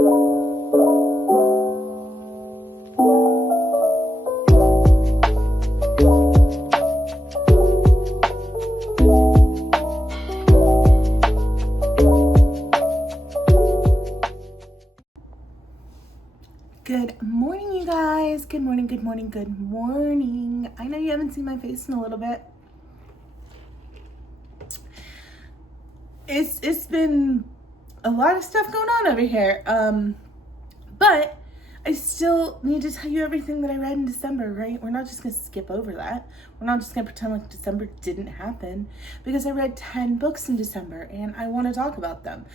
Good morning, you guys. Good morning, good morning, good morning. I know you haven't seen my face in a little bit. It's been a lot of stuff going on over here. But I still need to tell you everything that I read in December, right? We're not just gonna skip over that. We're not just gonna pretend like December didn't happen, because I read 10 books in December and I want to talk about them.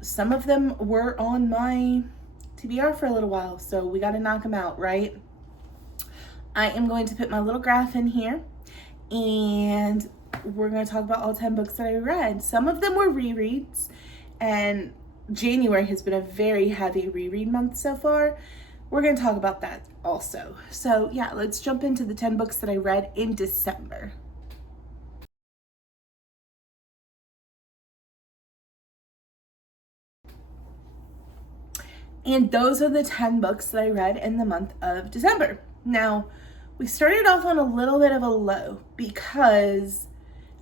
Some of them were on my TBR for a little while, so we got to knock them out, right? I am going to put my little graph in here, and we're going to talk about all 10 books that I read. Some of them were rereads, and January has been a very heavy reread month so far. We're going to talk about that also. So yeah, let's jump into the 10 books that I read in December. And those are the 10 books that I read in the month of December. Now, we started off on a little bit of a low because,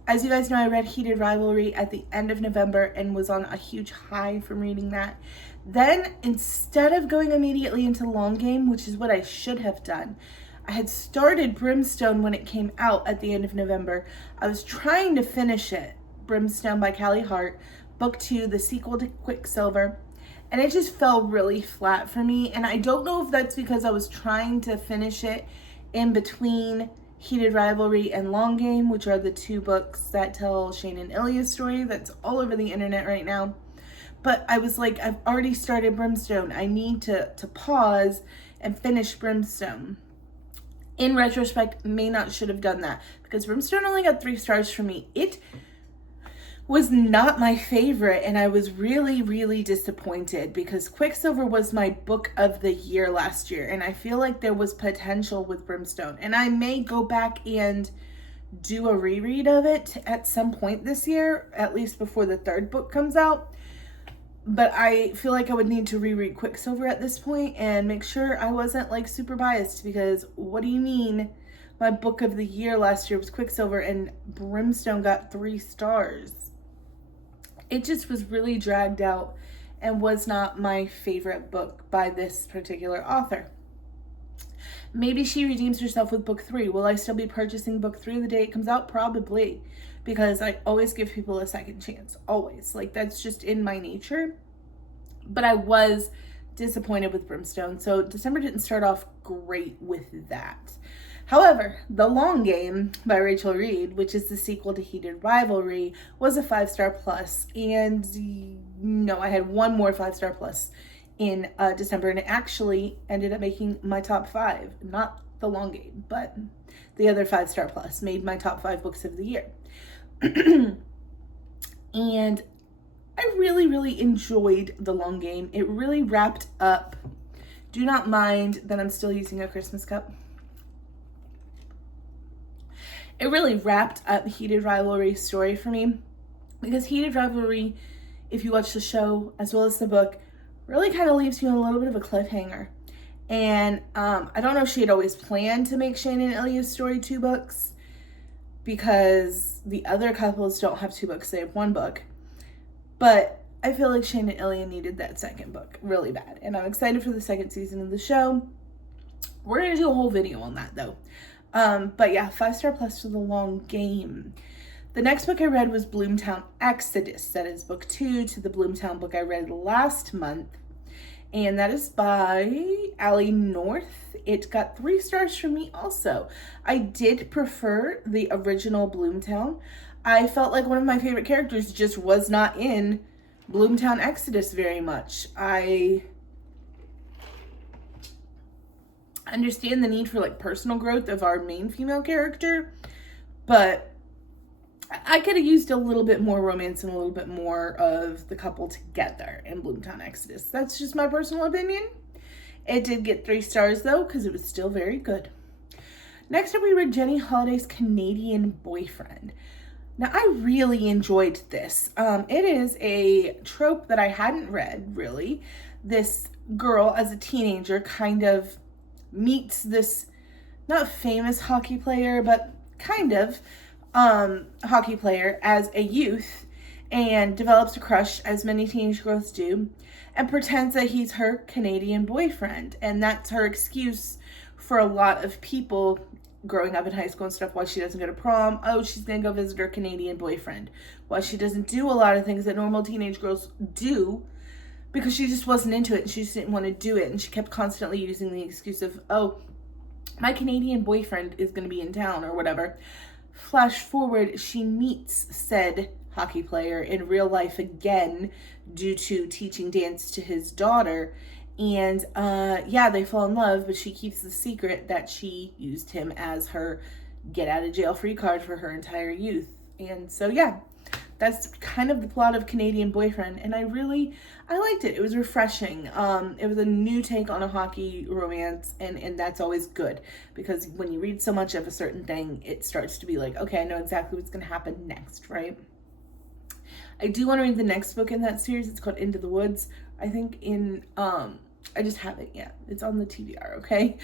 as you guys know, I read Heated Rivalry at the end of November and was on a huge high from reading that. Then, instead of going immediately into Long Game, which is what I should have done, I had started Brimstone when it came out at the end of November. I was trying to finish it, Brimstone by Callie Hart, book 2, the sequel to Quicksilver. And it just fell really flat for me. And I don't know if that's because I was trying to finish it in between Heated Rivalry and Long Game, which are the 2 books that tell Shane and Ilya's story that's all over the internet right now. But I was like, I've already started Brimstone. I need to pause and finish Brimstone. In retrospect, may not should have done that, because Brimstone only got 3 stars from me. It was not my favorite, and I was really, really disappointed because Quicksilver was my book of the year last year, and I feel like there was potential with Brimstone, and I may go back and do a reread of it at some point this year, at least before the 3rd book comes out. But I feel like I would need to reread Quicksilver at this point and make sure I wasn't like super biased, because what do you mean my book of the year last year was Quicksilver and Brimstone got 3 stars? It just was really dragged out and was not my favorite book by this particular author. Maybe she redeems herself with book 3. Will I still be purchasing book 3 the day it comes out? Probably, because I always give people a second chance. Always. Like, that's just in my nature. But I was disappointed with Brimstone, so December didn't start off great with that. However, The Long Game by Rachel Reed, which is the sequel to Heated Rivalry, was a 5-star plus. And no, I had one more 5-star plus in December, and it actually ended up making my top 5. Not The Long Game, but the other 5-star plus made my top 5 books of the year. And I really, really enjoyed The Long Game. It really wrapped up. Do not mind that I'm still using a Christmas cup. It really wrapped up Heated Rivalry's story for me, because Heated Rivalry, if you watch the show as well as the book, really kind of leaves you on a little bit of a cliffhanger. And I don't know if she had always planned to make Shane and Ilya's story 2 books, because the other couples don't have 2 books, they have 1 book. But I feel like Shane and Ilya needed that 2nd book really bad. And I'm excited for the 2nd season of the show. We're going to do a whole video on that though. But yeah, 5-star plus for The Long Game. The next book I read was Bloomtown Exodus. That is book 2 to the Bloomtown book I read last month. And that is by Allie North. It got 3 stars from me also. I did prefer the original Bloomtown. I felt like one of my favorite characters just was not in Bloomtown Exodus very much. I understand the need for like personal growth of our main female character, but I could have used a little bit more romance and a little bit more of the couple together in Bloomtown Exodus. That's just my personal opinion. It did get 3 stars though, because it was still very good. Next up, we read Jenny Holiday's Canadian Boyfriend. Now, I really enjoyed this. It is a trope that I hadn't read, really. This girl, as a teenager, kind of meets this not famous hockey player, but kind of hockey player as a youth, and develops a crush, as many teenage girls do, and pretends that he's her Canadian boyfriend. And that's her excuse for a lot of people growing up in high school and stuff, why she doesn't go to prom. Oh, she's gonna go visit her Canadian boyfriend. Why she doesn't do a lot of things that normal teenage girls do, because she just wasn't into it and she just didn't want to do it. And she kept constantly using the excuse of, oh, my Canadian boyfriend is gonna be in town or whatever. Flash forward, she meets said hockey player in real life again due to teaching dance to his daughter. And yeah, they fall in love, but she keeps the secret that she used him as her get out of jail free card for her entire youth. And so yeah, that's kind of the plot of Canadian Boyfriend, and I liked it. It was refreshing. It was a new take on a hockey romance, and that's always good, because when you read so much of a certain thing, it starts to be like, okay, I know exactly what's going to happen next, right? I do want to read the next book in that series. It's called Into the Woods. I think I just haven't yet. It's on the TBR, okay?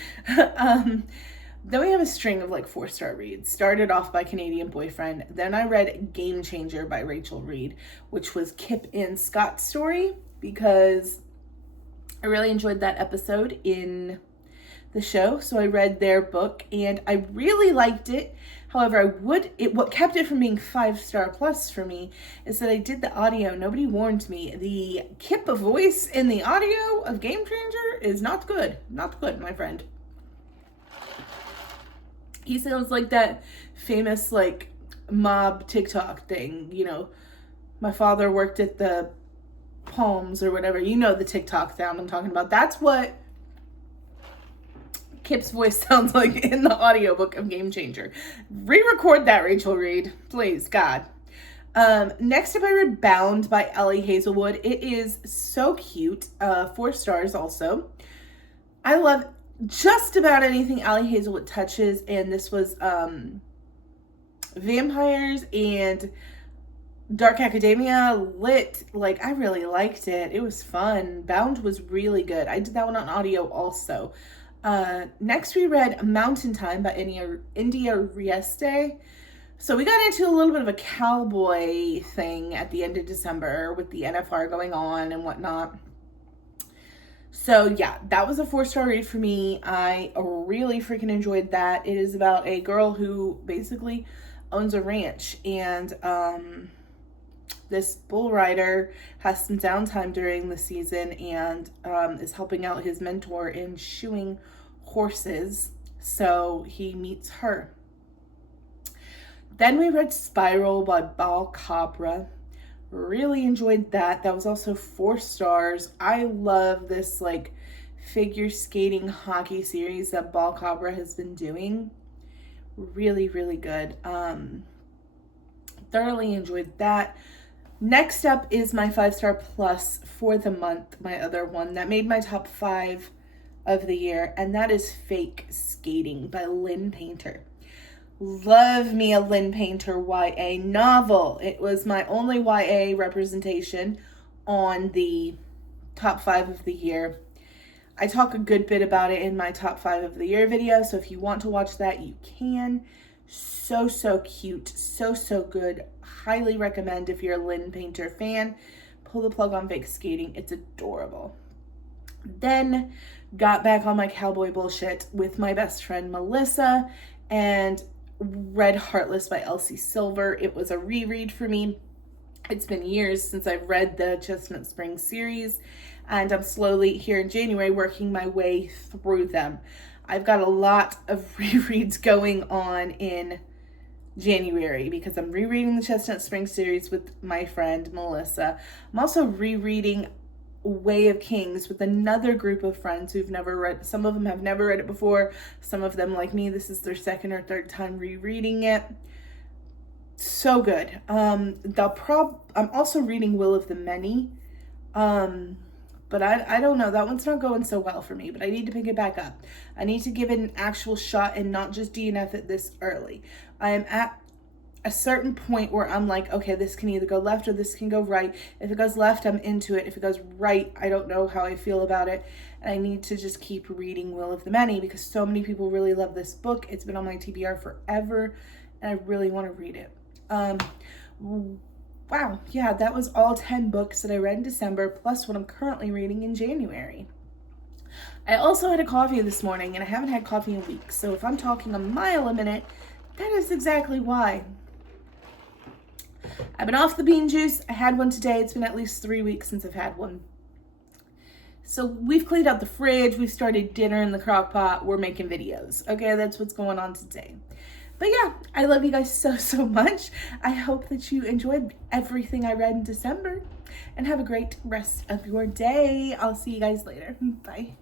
Then we have a string of like 4-star reads. Started off by Canadian Boyfriend. Then I read Game Changer by Rachel Reed, which was Kip and Scott's story, because I really enjoyed that episode in the show. So I read their book and I really liked it. However, what kept it from being 5-star plus for me is that I did the audio. Nobody warned me. The Kip voice in the audio of Game Changer is not good. Not good, my friend. He sounds like that famous like mob TikTok thing, you know, my father worked at the Palms or whatever. You know the TikTok sound I'm talking about. That's what Kip's voice sounds like in the audiobook of Game Changer. Re-record that, Rachel Reed. Please, God. Next up, I read Bound by Ellie Hazelwood. It is so cute. 4 stars also. I love just about anything Ellie Hazelwood touches, and this was vampires and dark academia lit. Like, I really liked it. It was fun. Bound was really good. I did that one on audio also. Next we read Mountain Time by India Rieste. So we got into a little bit of a cowboy thing at the end of December with the NFR going on and whatnot. So yeah, that was a 4-star read for me. I really freaking enjoyed that. It is about a girl who basically owns a ranch, and this bull rider has some downtime during the season and is helping out his mentor in shoeing horses. So he meets her. Then we read Spiral by Bal Cabra. Really enjoyed that. That was also 4 stars. I love this like figure skating hockey series that Bal Cabra has been doing. Really, really good. Thoroughly enjoyed that. Next up is my 5-star plus for the month, my other one that made my top 5 of the year, and that is Fake Skating by Lynn Painter. Love me a Lynn Painter YA novel. It was my only YA representation on the top 5 of the year. I talk a good bit about it in my top 5 of the year video, so if you want to watch that, you can. So cute, so good. Highly recommend if you're a Lynn Painter fan. Pull the plug on Fake Skating. It's adorable. Then got back on my cowboy bullshit with my best friend Melissa and read Heartless by Elsie Silver. It was a reread for me. It's been years since I've read the Chestnut Springs series, and I'm slowly here in January working my way through them. I've got a lot of rereads going on in January because I'm rereading the Chestnut Springs series with my friend Melissa. I'm also rereading Way of Kings with another group of friends who've never read. Some of them have never read it before. Some of them, like me, this is their 2nd or 3rd time rereading it. So good. I'm also reading Will of the Many. But I don't know. That one's not going so well for me, but I need to pick it back up. I need to give it an actual shot and not just DNF it this early. I am at a certain point where I'm like, okay, this can either go left or this can go right. If it goes left, I'm into it. If it goes right, I don't know how I feel about it. And I need to just keep reading Will of the Many because so many people really love this book. It's been on my TBR forever, and I really want to read it. Wow, yeah, that was all 10 books that I read in December, plus what I'm currently reading in January. I also had a coffee this morning, and I haven't had coffee in weeks, so if I'm talking a mile a minute, that is exactly why. I've been off the bean juice. I had one today. It's been at least 3 weeks since I've had one. So we've cleaned out the fridge. We've started dinner in the crock pot. We're making videos. Okay, that's what's going on today. But yeah, I love you guys so, so much. I hope that you enjoyed everything I read in December and have a great rest of your day. I'll see you guys later. Bye.